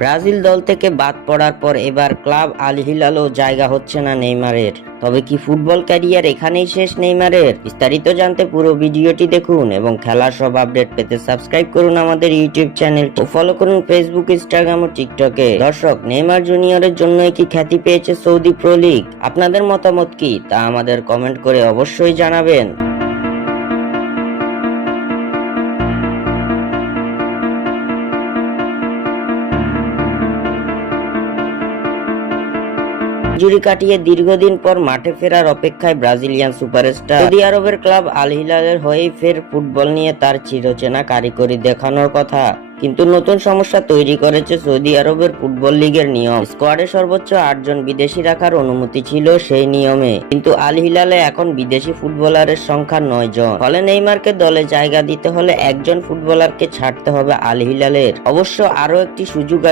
Brazil দল থেকে বাদ পড়ার পর এবার ক্লাব আল হিলালও জায়গা হচ্ছে না নেইমারের। তবে কি ফুটবল ক্যারিয়ার এখানেই শেষ নেইমারের? বিস্তারিত জানতে পুরো ভিডিওটি দেখুন এবং খেলার সব আপডেট পেতে সাবস্ক্রাইব করুন আমাদের ইউটিউব চ্যানেলটি ও ফলো করুন ফেসবুক, ইনস্টাগ্রাম ও টিকটকে। দর্শক, নেইমার জুনিয়রের জন্যই কি খ্যাতি পেয়েছে সৌদি প্রো লিগ? আপনাদের মতামত কি তা আমাদের কমেন্ট করে অবশ্যই জানাবেন। ইনজুরি কাটিয়ে দীর্ঘদিন পর মাঠে ফেরার অপেক্ষায় ব্রাজিলিয়ান সুপারস্টার। সৌদি আরবের ক্লাব আল হিলালের হয়েই ফের ফুটবল নিয়ে তার চিরচেনা কারিগরি দেখানোর কথা। কিন্তু নতুন সমস্যা তৈরি করেছে সৌদি আরবের ফুটবল লিগের নিয়ম। স্কোয়াডে সর্বোচ্চ 8 জন বিদেশি রাখার অনুমতি ছিল সেই নিয়মে, কিন্তু আল হিলালে এখন বিদেশি ফুটবলারের সংখ্যা 9 জন। ফলে নেইমারকে দলে জায়গা দিতে হলে একজন ফুটবলারকে ছাড়তে হবে আল হিলালের। অবশ্য আরো একটি সুযোগ আছে